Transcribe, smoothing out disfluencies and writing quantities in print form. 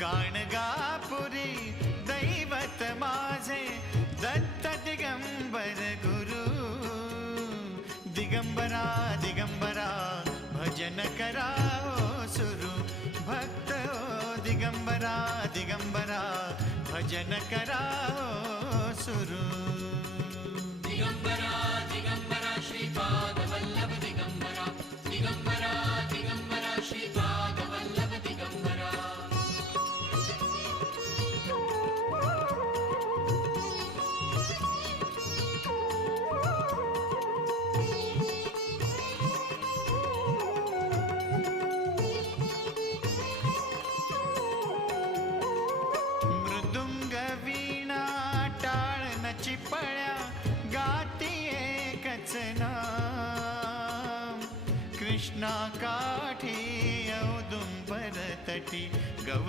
गाणगापुरी दैवत माझे दत्त दिगंबर गुरु. दिगंबरा दिगंबरा भजन करा हो सुरू. भक्त हो दिगंबरा दिगंबरा भजन करा हो सुरू. दिगंबरा दिगंबरा श्रीपाद वल्लभ दिगंबरा. दिगंबरा दिगंबरा श्रीपाद वल्लभ दिगंबरा. मृदुंग वीणा टाळ चिपळ्या गाती एकच नाम. कृष्णा काठी औदुंबर तटी गव